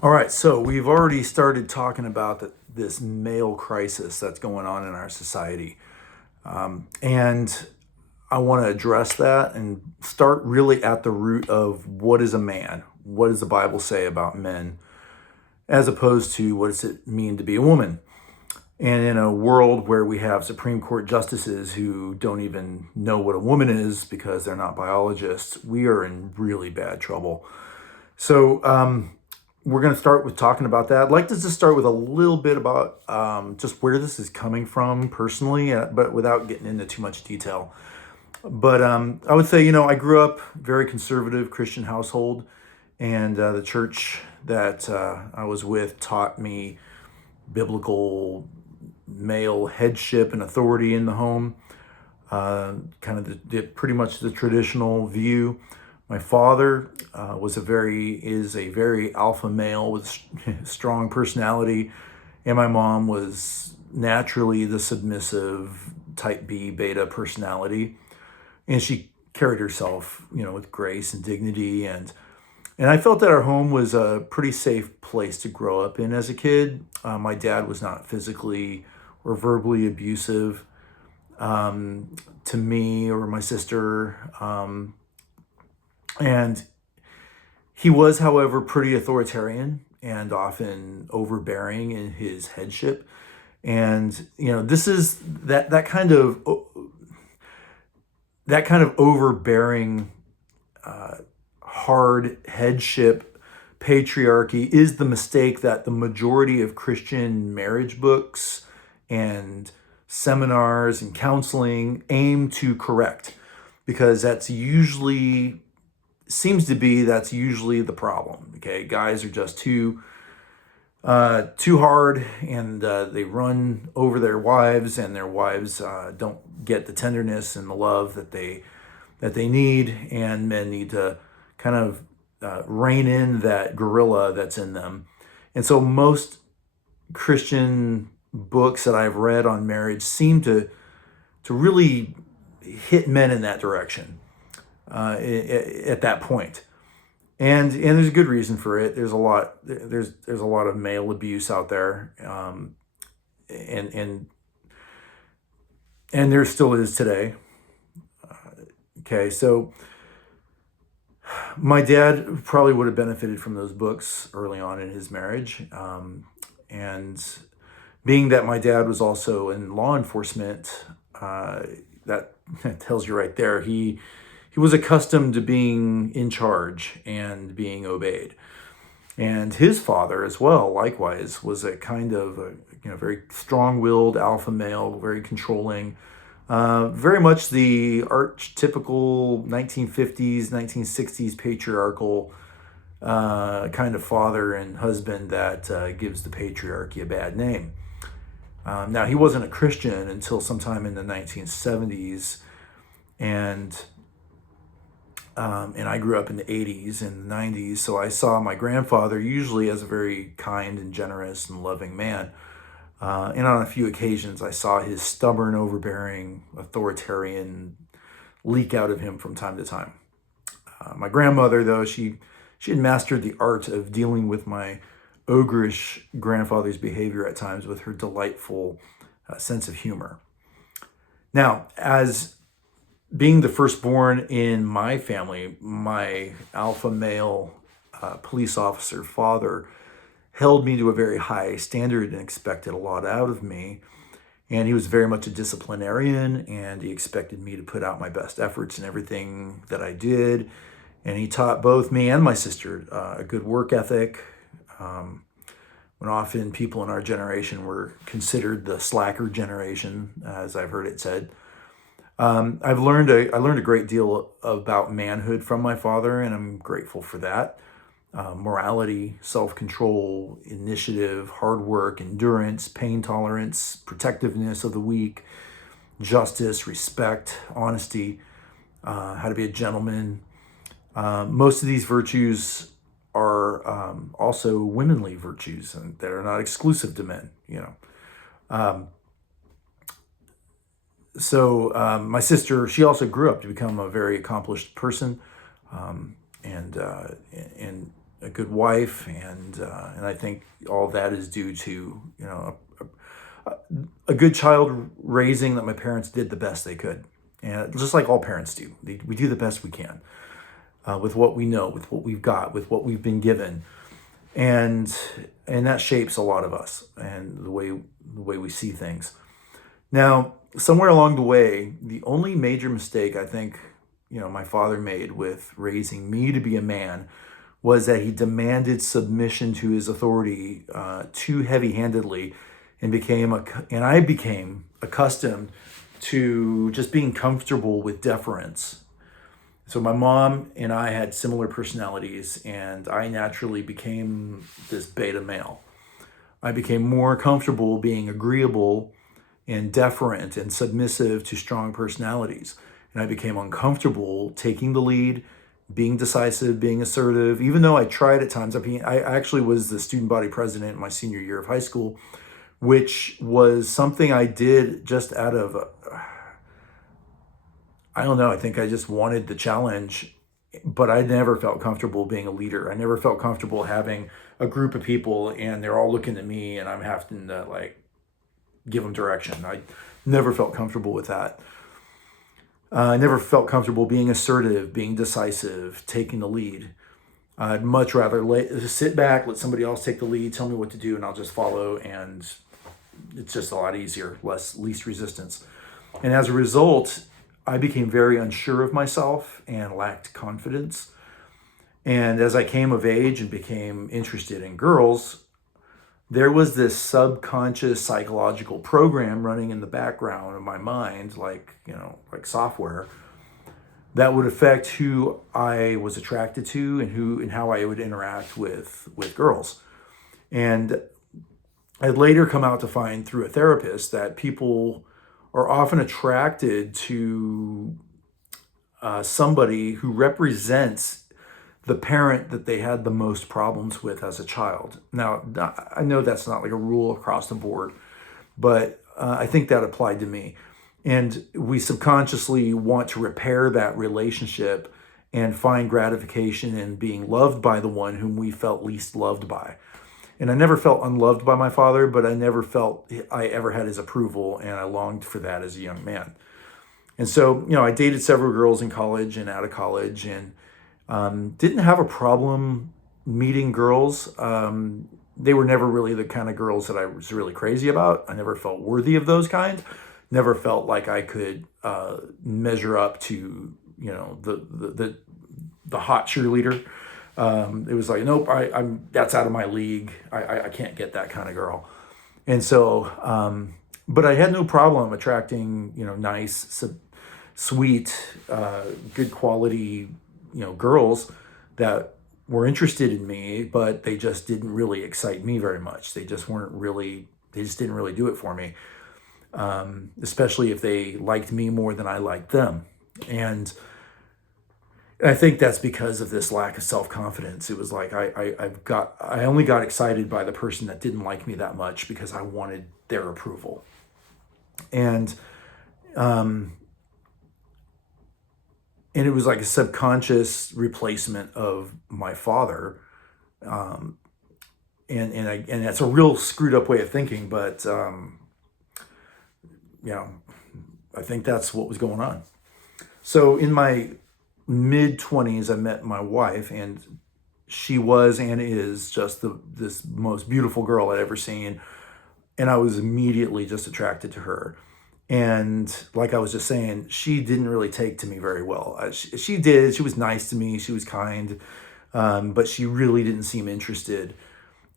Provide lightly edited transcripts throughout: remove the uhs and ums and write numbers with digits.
All right, so we've already started talking about this male crisis that's going on in our society. And I want to address that and start really at the root of what is a man? What does the Bible say about men, as opposed to what does it mean to be a woman? And in a world where we have Supreme Court justices who don't even know what a woman is because they're not biologists, we are in really bad trouble. So, we're going to start with talking about that. I'd like to just start with a little bit about just where this is coming from personally, but without getting into too much detail. But I would say, I grew up very conservative Christian household, and the church that I was with taught me biblical male headship and authority in the home, kind of pretty much the traditional view. My father is a very alpha male with strong personality, and my mom was naturally the submissive type B beta personality, and she carried herself, with grace and dignity, and I felt that our home was a pretty safe place to grow up in as a kid. My dad was not physically or verbally abusive to me or my sister. And he was, however, pretty authoritarian and often overbearing in his headship. And this is that kind of overbearing, hard headship patriarchy is the mistake that the majority of Christian marriage books and seminars and counseling aim to correct, because that's usually the problem. Okay, guys are just too hard, and they run over their wives, and their wives don't get the tenderness and the love that they need, and men need to kind of rein in that gorilla that's in them. And so most Christian books that I've read on marriage seem to really hit men in that direction at that point. And there's a good reason for it. There's a lot of male abuse out there, and and there still is today. Okay, so my dad probably would have benefited from those books early on in his marriage, and being that my dad was also in law enforcement, that tells you right there he was accustomed to being in charge and being obeyed. And his father as well, likewise, was a kind of very strong-willed alpha male, very controlling, very much the archetypical 1950s, 1960s patriarchal kind of father and husband that gives the patriarchy a bad name. Now, he wasn't a Christian until sometime in the 1970s, and I grew up in the 80s and the 90s, so I saw my grandfather usually as a very kind and generous and loving man. And on a few occasions, I saw his stubborn, overbearing, authoritarian leak out of him from time to time. My grandmother, though, she had mastered the art of dealing with my ogreish grandfather's behavior at times with her delightful sense of humor. Now, as being the firstborn in my family, my alpha male police officer father held me to a very high standard and expected a lot out of me. And he was very much a disciplinarian, and he expected me to put out my best efforts in everything that I did. And he taught both me and my sister a good work ethic. When often people in our generation were considered the slacker generation, as I've heard it said. I learned a great deal about manhood from my father, and I'm grateful for that. Morality, self-control, initiative, hard work, endurance, pain tolerance, protectiveness of the weak, justice, respect, honesty, how to be a gentleman. Most of these virtues are also womanly virtues, and that are not exclusive to men. Um, so my sister, she also grew up to become a very accomplished person, and a good wife, and I think all that is due to a good child raising, that my parents did the best they could, and just like all parents do, we do the best we can with what we know, with what we've got, with what we've been given, and that shapes a lot of us and the way we see things. Now, somewhere along the way, the only major mistake I think my father made with raising me to be a man was that he demanded submission to his authority too heavy-handedly, and I became accustomed to just being comfortable with deference. So my mom and I had similar personalities, and I naturally became this beta male. I became more comfortable being agreeable and deferent and submissive to strong personalities. And I became uncomfortable taking the lead, being decisive, being assertive, even though I tried at times. I actually was the student body president in my senior year of high school, which was something I did just out of, I don't know, I think I just wanted the challenge, but I never felt comfortable being a leader. I never felt comfortable having a group of people and they're all looking at me and I'm having to give them direction. I never felt comfortable with that. I never felt comfortable being assertive, being decisive, taking the lead. I'd much rather sit back, let somebody else take the lead, tell me what to do, and I'll just follow. And it's just a lot easier, least resistance. And as a result, I became very unsure of myself and lacked confidence. And as I came of age and became interested in girls, there was this subconscious psychological program running in the background of my mind, like software, that would affect who I was attracted to and how I would interact with girls. And I'd later come out to find through a therapist that people are often attracted to somebody who represents the parent that they had the most problems with as a child. Now, I know that's not like a rule across the board, but I think that applied to me. And we subconsciously want to repair that relationship and find gratification in being loved by the one whom we felt least loved by. And I never felt unloved by my father, but I never felt I ever had his approval, and I longed for that as a young man. And so, I dated several girls in college and out of college, and didn't have a problem meeting girls. They were never really the kind of girls that I was really crazy about. I never felt worthy of those kind. Never felt like I could measure up to the hot cheerleader. It was like, nope, I'm that's out of my league. I can't get that kind of girl. And so, but I had no problem attracting nice, sweet, good quality girls that were interested in me, but they just didn't really excite me very much. They just didn't really do it for me. Especially if they liked me more than I liked them. And I think that's because of this lack of self-confidence. It was like I only got excited by the person that didn't like me that much because I wanted their approval. And it was like a subconscious replacement of my father. And that's a real screwed up way of thinking, but I think that's what was going on. So in my mid-20s, I met my wife, and she was and is just this most beautiful girl I'd ever seen. And I was immediately just attracted to her. And like I was just saying, she didn't really take to me very well. She did. She was nice to me. She was kind. But she really didn't seem interested.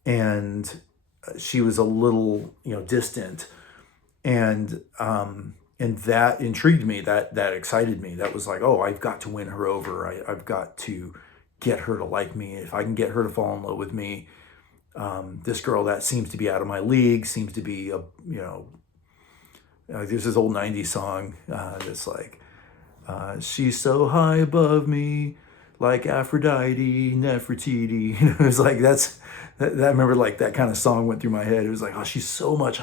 And she was a little, distant. And that intrigued me. That excited me. That was like, oh, I've got to win her over. I've got to get her to like me. If I can get her to fall in love with me, this girl that seems to be out of my league, seems to be there's this old 90s song that's like, she's so high above me, like Aphrodite, Nefertiti. It was like, that I remember like that kind of song went through my head. It was like, oh, she's so much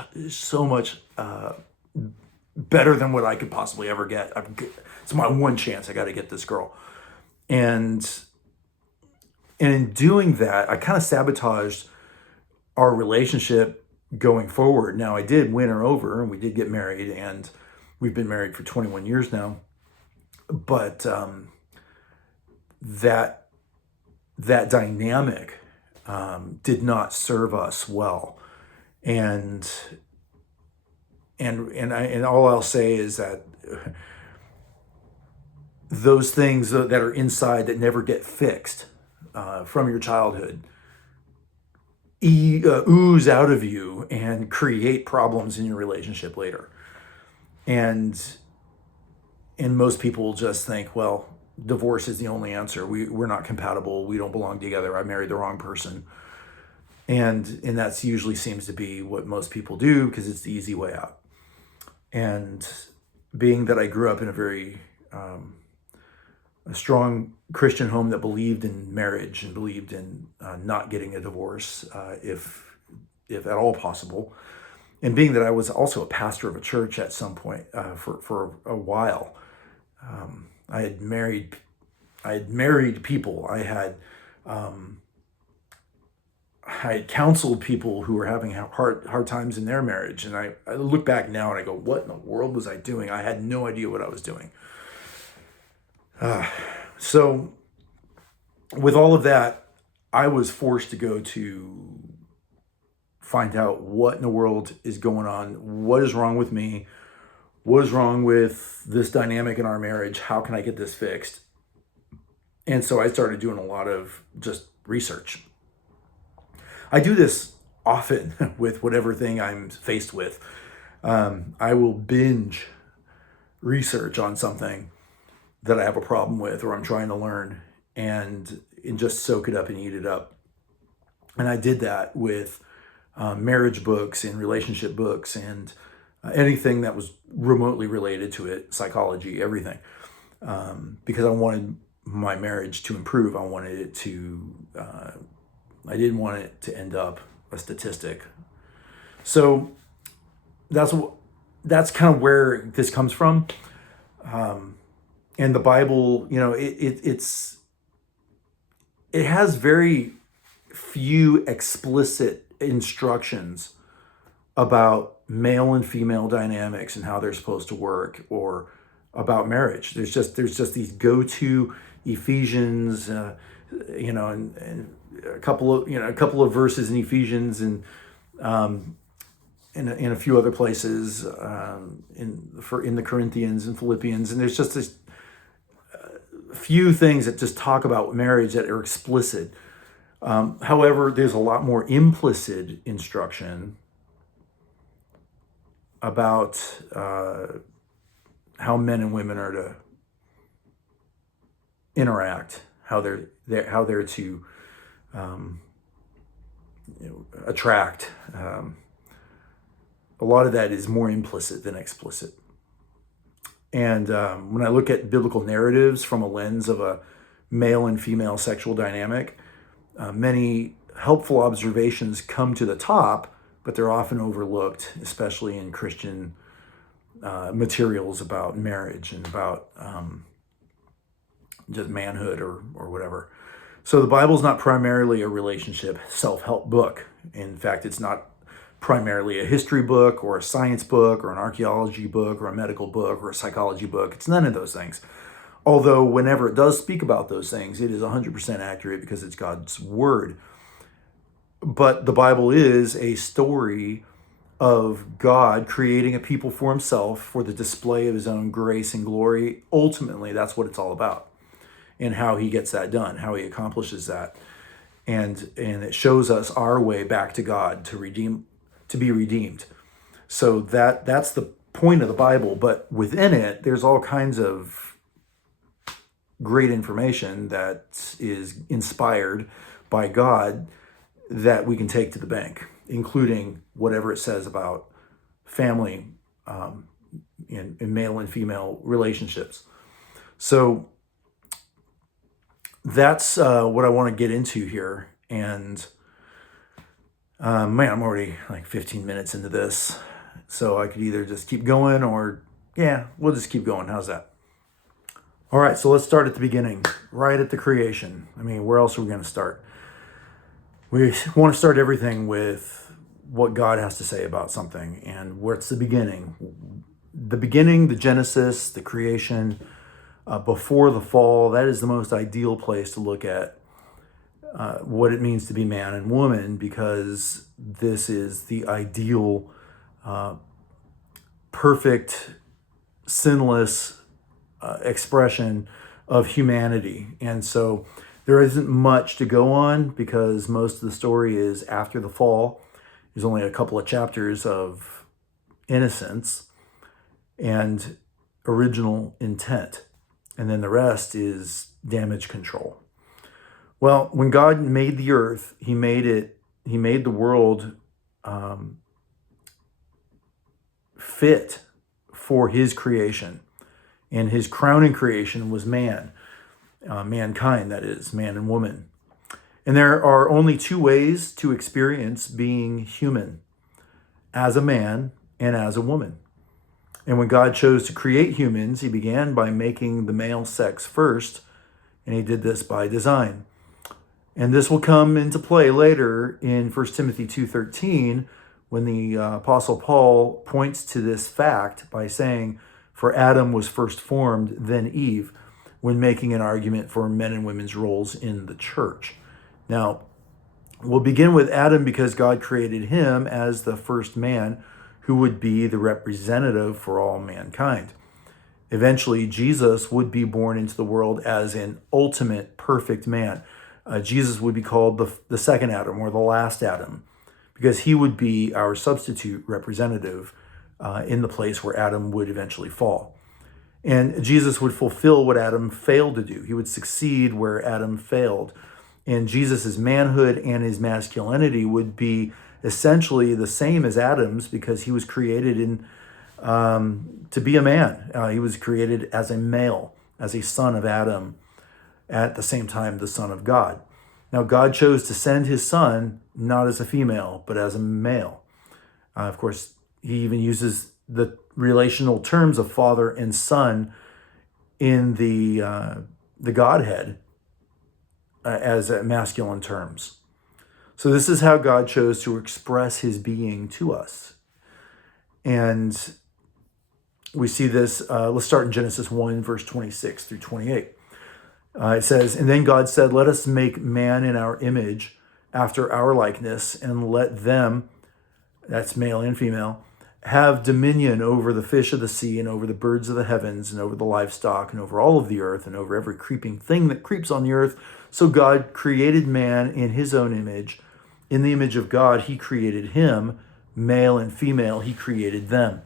better than what I could possibly ever get. It's my one chance. I got to get this girl. And And in doing that, I kind of sabotaged our relationship going forward. Now, I did win her over, and we did get married, and we've been married for 21 years now. But that dynamic did not serve us well, and all I'll say is that those things that are inside that never get fixed from your childhood ooze out of you and create problems in your relationship later. And most people just think, well, divorce is the only answer. We're not compatible. We don't belong together. I married the wrong person. And that's usually seems to be what most people do because it's the easy way out. And being that I grew up in a very a strong Christian home that believed in marriage and believed in not getting a divorce if at all possible, and being that I was also a pastor of a church at some point for a while, I had married people. I had counseled people who were having hard times in their marriage, and I look back now and I go, what in the world was I doing? I had no idea what I was doing. So with all of that, I was forced to go to find out what in the world is going on. What is wrong with me? What is wrong with this dynamic in our marriage? How can I get this fixed? And so I started doing a lot of just research. I do this often with whatever thing I'm faced with. I will binge research on something that I have a problem with or I'm trying to learn and just soak it up and eat it up. And I did that with marriage books and relationship books and anything that was remotely related to it, psychology, everything. Because I wanted my marriage to improve. I wanted it to, I didn't want it to end up a statistic. So that's kind of where this comes from. And the Bible, it has very few explicit instructions about male and female dynamics and how they're supposed to work, or about marriage. There's just these go-to Ephesians, and a couple of verses in Ephesians and in a few other places in the Corinthians and Philippians, and there's just this few things that just talk about marriage that are explicit. However, there's a lot more implicit instruction about how men and women are to interact, how they're to attract. A lot of that is more implicit than explicit. And when I look at biblical narratives from a lens of a male and female sexual dynamic, many helpful observations come to the top, but they're often overlooked, especially in Christian materials about marriage and about just manhood or whatever. So the Bible's not primarily a relationship self-help book. In fact, it's not primarily a history book or a science book or an archaeology book or a medical book or a psychology book. It's none of those things. Although whenever it does speak about those things, it is 100% accurate because it's God's word. But the Bible is a story of God creating a people for himself for the display of his own grace and glory. Ultimately, that's what it's all about, and how he gets that done, how he accomplishes that. And it shows us our way back to God to be redeemed. So that's the point of the Bible. But within it, there's all kinds of great information that is inspired by God that we can take to the bank, including whatever it says about family in male and female relationships. So that's what I want to get into here. And man, I'm already like 15 minutes into this. So I could either just keep going or, yeah, we'll just keep going. How's that? All right, so let's start at the beginning, right at the creation. I mean, where else are we going to start? We want to start everything with what God has to say about something, and what's the beginning. The beginning, the Genesis, the creation, before the fall, that is the most ideal place to look at what it means to be man and woman, because this is the ideal, perfect, sinless expression of humanity. And so there isn't much to go on because most of the story is after the fall. There's only a couple of chapters of innocence and original intent, and then the rest is damage control. Well, when God made the earth, he made the world fit for his creation. And his crowning creation was man, mankind, that is, man and woman. And there are only two ways to experience being human: as a man and as a woman. And when God chose to create humans, he began by making the male sex first, and he did this by design. And this will come into play later in 1 Timothy 2:13, when the Apostle Paul points to this fact by saying, "For Adam was first formed, then Eve," when making an argument for men and women's roles in the church. Now, we'll begin with Adam because God created him as the first man who would be the representative for all mankind. Eventually, Jesus would be born into the world as an ultimate perfect man. Jesus would be called the second Adam, or the last Adam, because he would be our substitute representative in the place where Adam would eventually fall. And Jesus would fulfill what Adam failed to do. He would succeed where Adam failed. And Jesus' manhood and his masculinity would be essentially the same as Adam's, because he was created to be a man. He was created as a male, as a son of Adam, at the same time the son of God. Now, God chose to send his son not as a female, but as a male. Of course, he even uses the relational terms of father and son in the Godhead as masculine terms. So this is how God chose to express his being to us. And we see this, let's start in Genesis 1, verse 26 through 28. It says, "And then God said, 'Let us make man in our image, after our likeness, and let them,'" that's male and female, "'have dominion over the fish of the sea, and over the birds of the heavens, and over the livestock, and over all of the earth, and over every creeping thing that creeps on the earth.' So God created man in his own image. In the image of God, he created him. Male and female, he created them.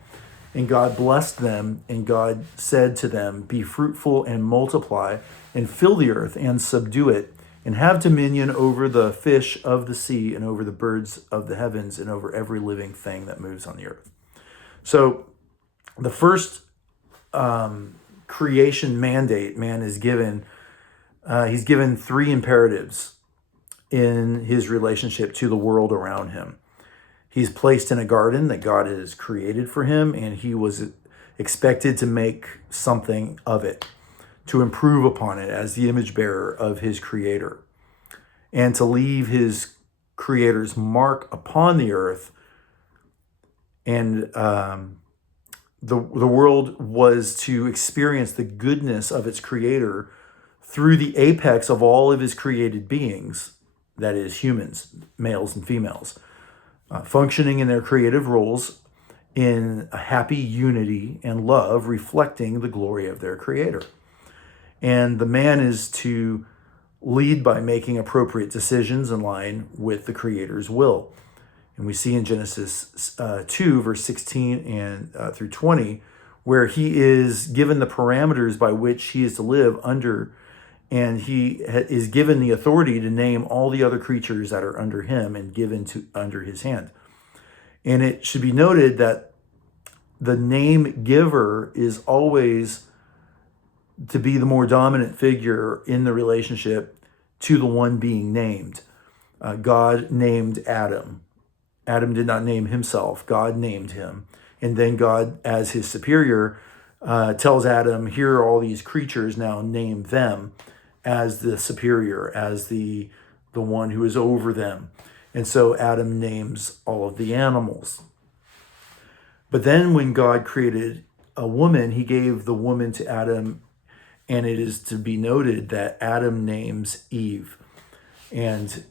And God blessed them, and God said to them, 'Be fruitful and multiply, and fill the earth and subdue it, and have dominion over the fish of the sea, and over the birds of the heavens, and over every living thing that moves on the earth.'" So the first creation mandate man is given, he's given three imperatives in his relationship to the world around him. He's placed in a garden that God has created for him, and he was expected to make something of it, to improve upon it as the image bearer of his creator, and to leave his creator's mark upon the earth. And the world was to experience the goodness of its creator through the apex of all of his created beings, that is, humans, males and females, functioning in their creative roles in a happy unity and love, reflecting the glory of their creator. And the man is to lead by making appropriate decisions in line with the creator's will. And we see in Genesis 2, verse 16 and through 20, where he is given the parameters by which he is to live under, and he is given the authority to name all the other creatures that are under him and given to under his hand. And it should be noted that the name giver is always to be the more dominant figure in the relationship to the one being named. God named Adam. Adam did not name himself. God named him. And then God, as his superior, tells Adam, here are all these creatures, now name them as the superior, as the one who is over them. And so Adam names all of the animals. But then when God created a woman, he gave the woman to Adam, and it is to be noted that Adam names Eve. And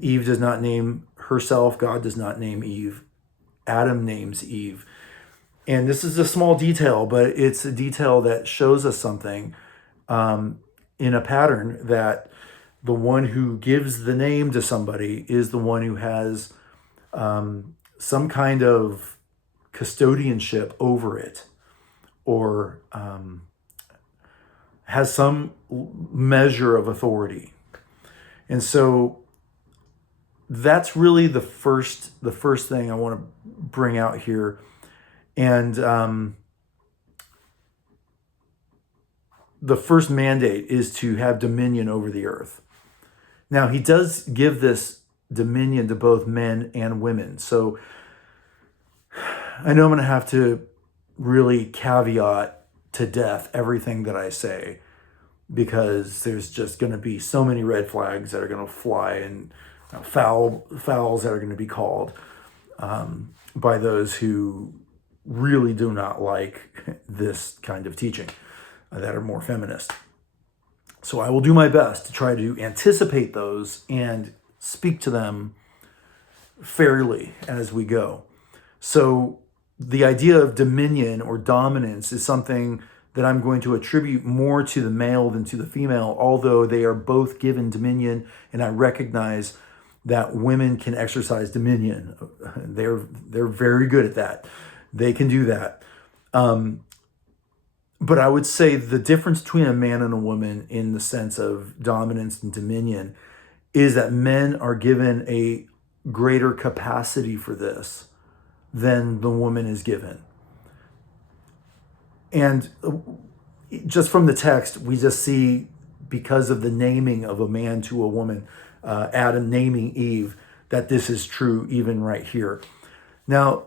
Eve does not name herself. God does not name Eve. Adam names Eve. And this is a small detail, but it's a detail that shows us something in a pattern, that the one who gives the name to somebody is the one who has some kind of custodianship over it, or has some measure of authority. And so that's really the first thing I want to bring out here. And the first mandate is to have dominion over the earth. Now, he does give this dominion to both men and women. So I know I'm going to have to really caveat to death everything that I say, because there's just going to be so many red flags that are going to fly, and fouls that are going to be called by those who really do not like this kind of teaching, that are more feminist. So I will do my best to try to anticipate those and speak to them fairly as we go. So the idea of dominion or dominance is something that I'm going to attribute more to the male than to the female, although they are both given dominion, and I recognize that women can exercise dominion. They're very good at that. They can do that. But I would say the difference between a man and a woman in the sense of dominance and dominion is that men are given a greater capacity for this than the woman is given. And just from the text, we just see, because of the naming of a man to a woman, Adam naming Eve, that this is true even right here. Now,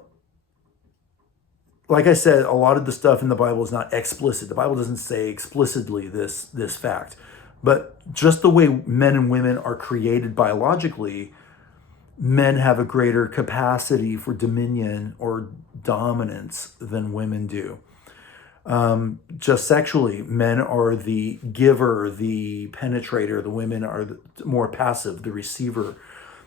like I said, a lot of the stuff in the Bible is not explicit. The Bible doesn't say explicitly this fact. But just the way men and women are created biologically, men have a greater capacity for dominion or dominance than women do. Just sexually, men are the giver, the penetrator. The women are the more passive, the receiver.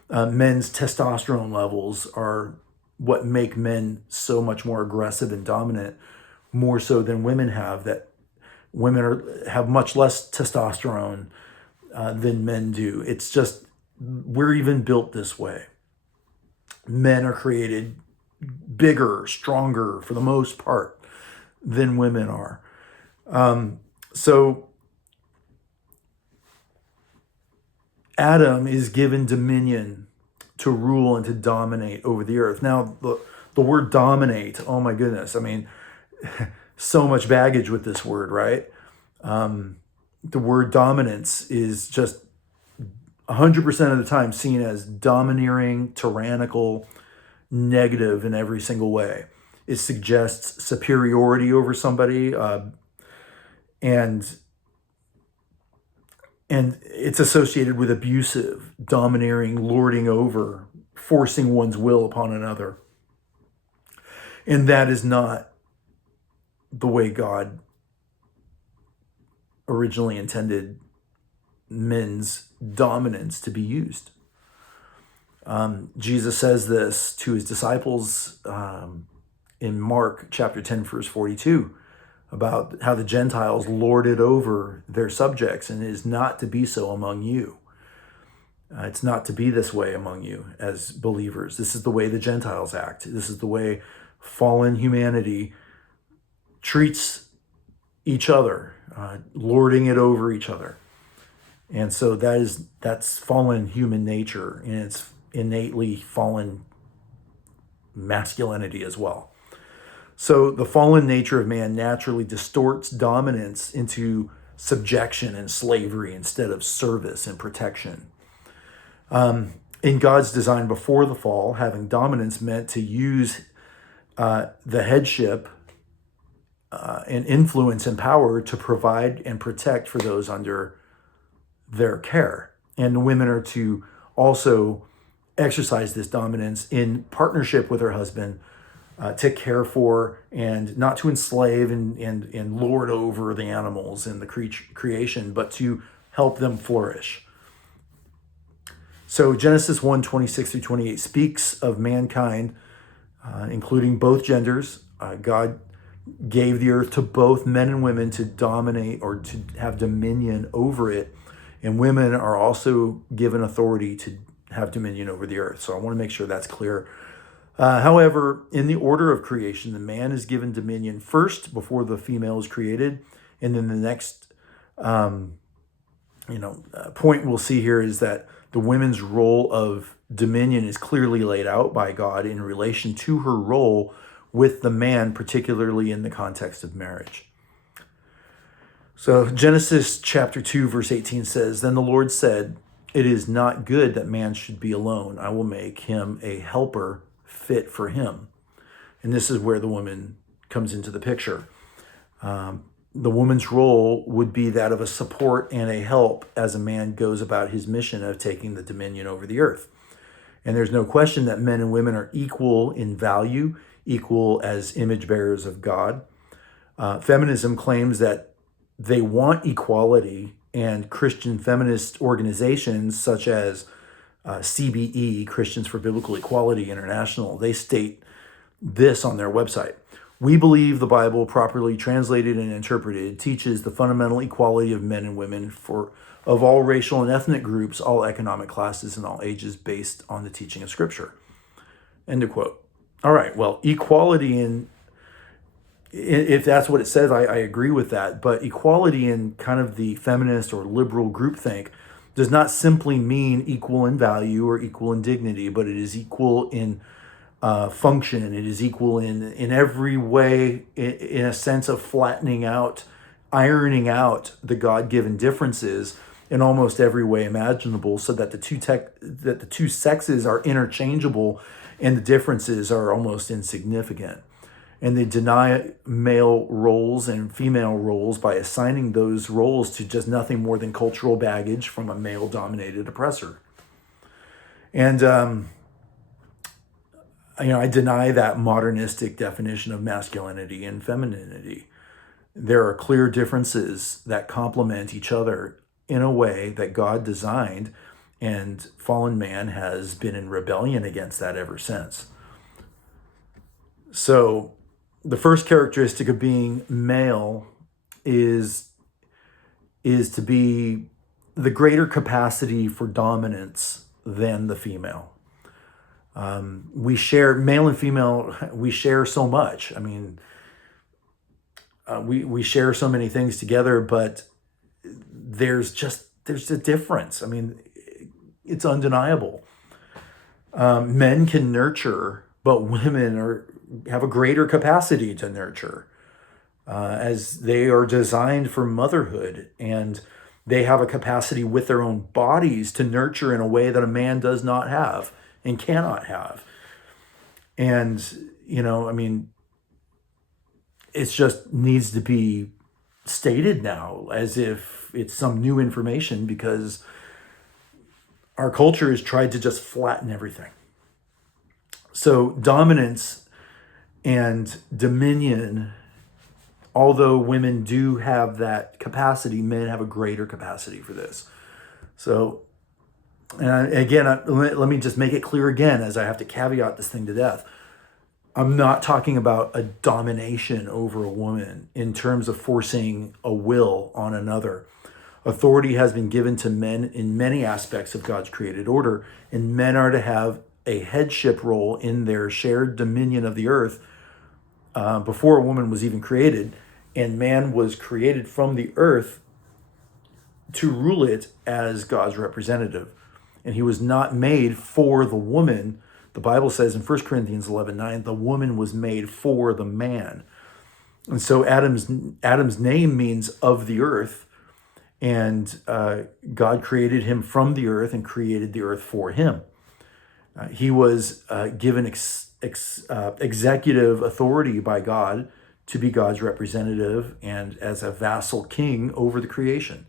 Men's testosterone levels are what make men so much more aggressive and dominant, more so than women have. That women have much less testosterone than men do. It's just, we're even built this way. Men are created bigger, stronger for the most part than women are. So Adam is given dominion to rule and to dominate over the earth. Now, the word dominate, oh my goodness. I mean, so much baggage with this word, right? The word dominance is just 100% of the time seen as domineering, tyrannical, negative in every single way. It suggests superiority over somebody, and it's associated with abusive, domineering, lording over, forcing one's will upon another. And that is not the way God originally intended men's dominance to be used. Jesus says this to his disciples in Mark chapter 10, verse 42, about how the Gentiles lorded over their subjects, and it is not to be so among you. It's not to be this way among you as believers. This is the way the Gentiles act. This is the way fallen humanity treats each other, lording it over each other. And so that's fallen human nature, and it's innately fallen masculinity as well. So the fallen nature of man naturally distorts dominance into subjection and slavery instead of service and protection. In God's design before the fall, having dominance meant to use the headship and influence and power to provide and protect for those under their care. And women are to also exercise this dominance in partnership with her husband to care for and not to enslave and lord over the animals and the creation, but to help them flourish. So Genesis 1:26 through 28 speaks of mankind, including both genders. God gave the earth to both men and women to dominate or to have dominion over it. And women are also given authority to have dominion over the earth. So I want to make sure that's clear. However, in the order of creation, the man is given dominion first before the female is created. And then the next point we'll see here is that the women's role of dominion is clearly laid out by God in relation to her role with the man, particularly in the context of marriage. So Genesis chapter 2, verse 18 says, "Then the Lord said, 'It is not good that man should be alone. I will make him a helper fit for him.'" And this is where the woman comes into the picture. The woman's role would be that of a support and a help as a man goes about his mission of taking the dominion over the earth. And there's no question that men and women are equal in value, equal as image bearers of God. Feminism claims that they want equality, and Christian feminist organizations such as CBE, Christians for Biblical Equality International, they state this on their website. "We believe the Bible, properly translated and interpreted, teaches the fundamental equality of men and women of all racial and ethnic groups, all economic classes, and all ages based on the teaching of Scripture." End of quote. All right, well, equality if that's what it says, I agree with that. But equality in kind of the feminist or liberal groupthink does not simply mean equal in value or equal in dignity, but it is equal in function. It is equal in every way, in a sense of flattening out, ironing out the God-given differences in almost every way imaginable, so that the two sexes are interchangeable and the differences are almost insignificant. And they deny male roles and female roles by assigning those roles to just nothing more than cultural baggage from a male-dominated oppressor. And I deny that modernistic definition of masculinity and femininity. There are clear differences that complement each other in a way that God designed, and fallen man has been in rebellion against that ever since. So the first characteristic of being male is to be the greater capacity for dominance than the female. We share, male and female, we share so much. I mean, we share so many things together, but there's a difference. I mean, it's undeniable. Men can nurture, but women have a greater capacity to nurture, as they are designed for motherhood, and they have a capacity with their own bodies to nurture in a way that a man does not have and cannot have. And, it just needs to be stated now as if it's some new information, because our culture has tried to just flatten everything. So dominance and dominion, although women do have that capacity, men have a greater capacity for this. So, and again, let me just make it clear again, as I have to caveat this thing to death. I'm not talking about a domination over a woman in terms of forcing a will on another. Authority has been given to men in many aspects of God's created order, and men are to have a headship role in their shared dominion of the earth before a woman was even created, and man was created from the earth to rule it as God's representative. And he was not made for the woman. The Bible says in 1 Corinthians 11:9, the woman was made for the man. And so Adam's name means of the earth, and God created him from the earth and created the earth for him. He was given executive authority by God to be God's representative and as a vassal king over the creation.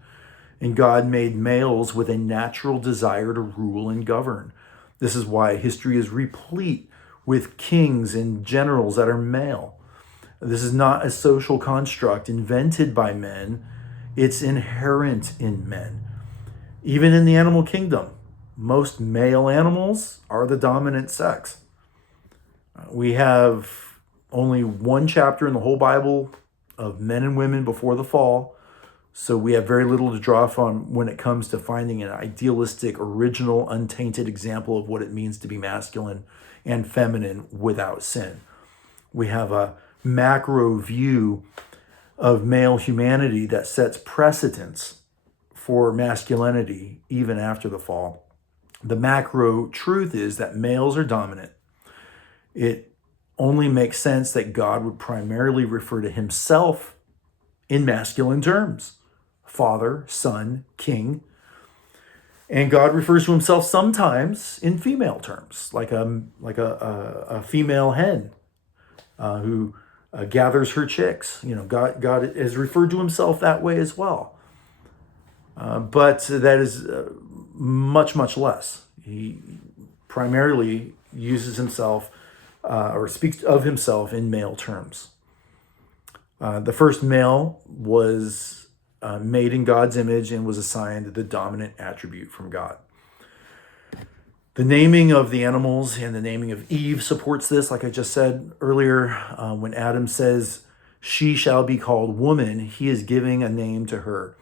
And God made males with a natural desire to rule and govern. This is why history is replete with kings and generals that are male. This is not a social construct invented by men. It's inherent in men. Even in the animal kingdom, most male animals are the dominant sex. We have only one chapter in the whole Bible of men and women before the fall, so we have very little to draw from when it comes to finding an idealistic, original, untainted example of what it means to be masculine and feminine without sin. We have a macro view of male humanity that sets precedence for masculinity even after the fall. The macro truth is that males are dominant. It only makes sense that God would primarily refer to himself in masculine terms: Father, Son, King. And God refers to himself sometimes in female terms, like a female hen who gathers her chicks. God is referred to himself that way as well. But that is much, much less. He primarily uses himself or speaks of himself in male terms. The first male was made in God's image and was assigned the dominant attribute from God. The naming of the animals and the naming of Eve supports this. Like I just said earlier, when Adam says, "She shall be called woman," he is giving a name to her.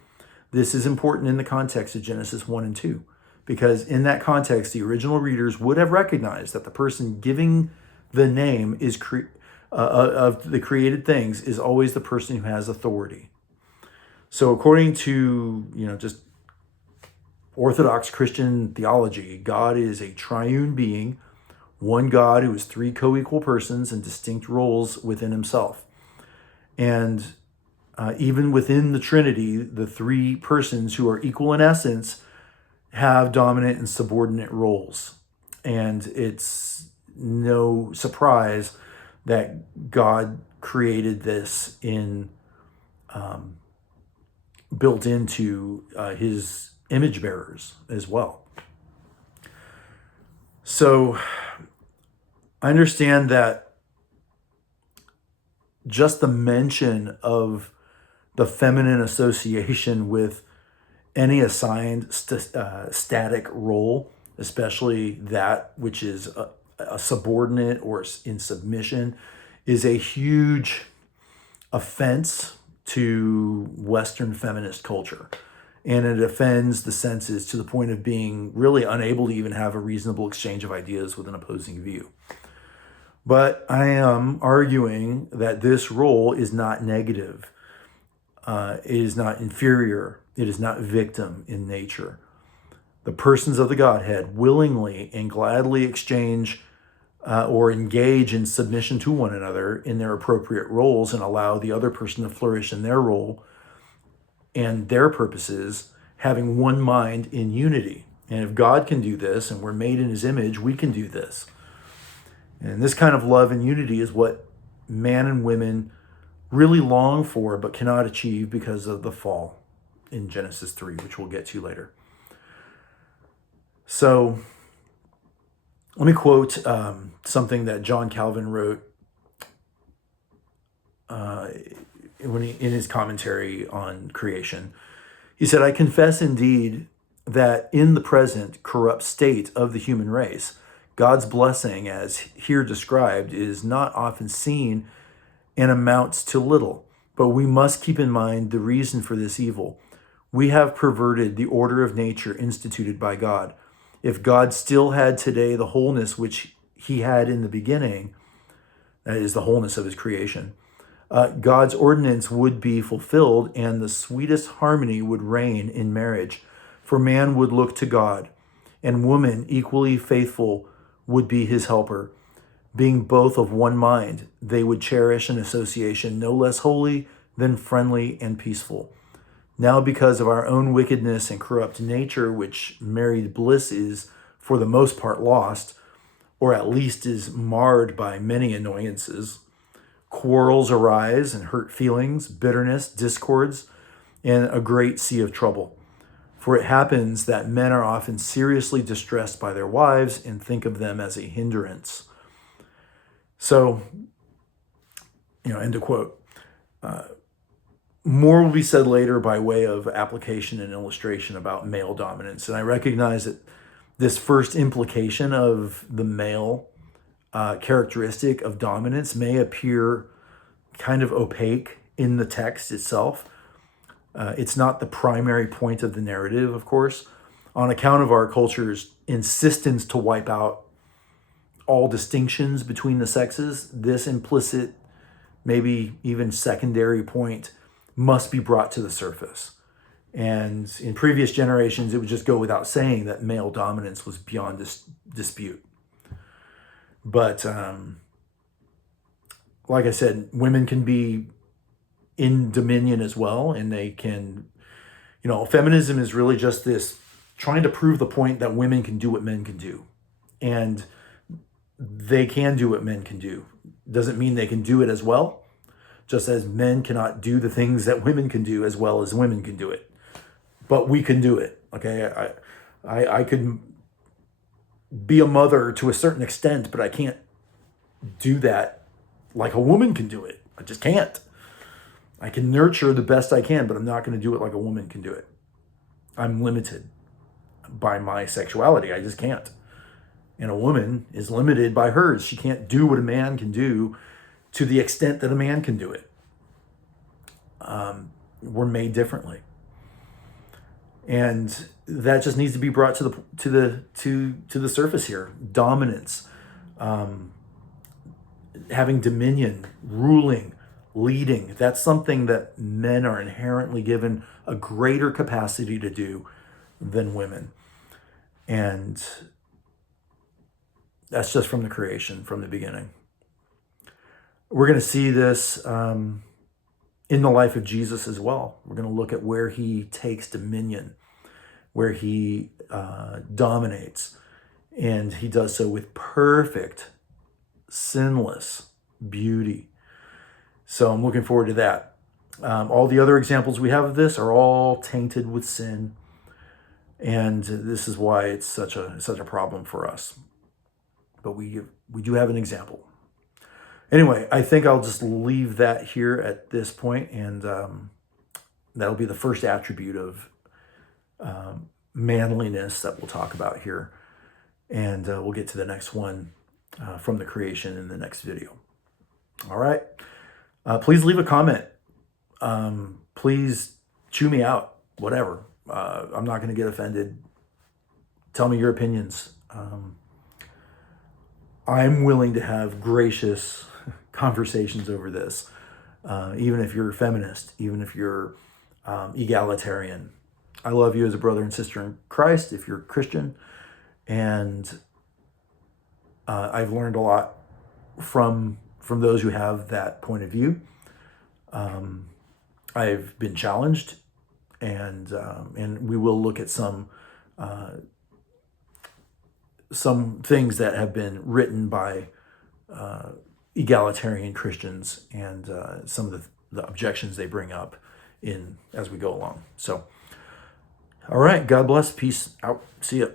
This is important in the context of Genesis 1 and 2, because in that context, the original readers would have recognized that the person giving the name of the created things is always the person who has authority. So according to, just Orthodox Christian theology, God is a triune being, one God who is three co-equal persons and distinct roles within himself. And even within the Trinity, the three persons who are equal in essence have dominant and subordinate roles. And it's no surprise that God created this built into his image bearers as well. So I understand that just the mention of the feminine association with any assigned static role, especially that which is a subordinate or in submission, is a huge offense to Western feminist culture. And it offends the senses to the point of being really unable to even have a reasonable exchange of ideas with an opposing view. But I am arguing that this role is not negative. It is not inferior. It is not victim in nature. The persons of the Godhead willingly and gladly exchange or engage in submission to one another in their appropriate roles and allow the other person to flourish in their role and their purposes, having one mind in unity. And if God can do this and we're made in his image, we can do this. And this kind of love and unity is what man and women really long for but cannot achieve because of the fall in Genesis 3, which we'll get to later. So let me quote something that John Calvin wrote in his commentary on creation. He said, "I confess indeed that in the present corrupt state of the human race, God's blessing, as here described, is not often seen and amounts to little. But we must keep in mind the reason for this evil. We have perverted the order of nature instituted by God. If God still had today the wholeness which he had in the beginning," that is the wholeness of his creation, "God's ordinance would be fulfilled and the sweetest harmony would reign in marriage. For man would look to God, and woman, equally faithful, would be his helper. Being both of one mind, they would cherish an association no less holy than friendly and peaceful. Now, because of our own wickedness and corrupt nature, which married bliss is for the most part lost, or at least is marred by many annoyances, Quarrels arise and hurt feelings, bitterness, discords, and a great sea of trouble. For it happens that men are often seriously distressed by their wives and think of them as a hindrance. So, end of quote. More will be said later by way of application and illustration about male dominance. And I recognize that this first implication of the male characteristic of dominance may appear kind of opaque in the text itself. It's not the primary point of the narrative, of course, on account of our culture's insistence to wipe out all distinctions between the sexes. This implicit, maybe even secondary point must be brought to the surface. And in previous generations, it would just go without saying that male dominance was beyond dispute. But like I said, women can be in dominion as well, and they can, feminism is really just this trying to prove the point that women can do what men can do. And they can do what men can do. Doesn't mean they can do it as well, just as men cannot do the things that women can do as well as women can do it. But we can do it, okay? I could be a mother to a certain extent, but I can't do that like a woman can do it. I just can't. I can nurture the best I can, but I'm not going to do it like a woman can do it. I'm limited by my sexuality. I just can't. And a woman is limited by hers. She can't do what a man can do to the extent that a man can do it. We're made differently. And that just needs to be brought to the surface here. Dominance, having dominion, ruling, leading. That's something that men are inherently given a greater capacity to do than women. And that's just from the creation, from the beginning. We're going to see this in the life of Jesus as well. We're going to look at where he takes dominion, where he dominates, and he does so with perfect, sinless beauty. So I'm looking forward to that. All the other examples we have of this are all tainted with sin, and this is why it's such a problem for us. But we do have an example. Anyway, I think I'll just leave that here at this point, and that'll be the first attribute of manliness that we'll talk about here. And we'll get to the next one from the creation in the next video. All right. Please leave a comment. Please chew me out, whatever. I'm not going to get offended. Tell me your opinions. I'm willing to have gracious conversations over this, even if you're a feminist, even if you're egalitarian. I love you as a brother and sister in Christ if you're Christian, and I've learned a lot from those who have that point of view. I've been challenged, and we will look at some things that have been written by egalitarian Christians and some of the objections they bring up as we go along. So, all right, God bless, peace out, see ya.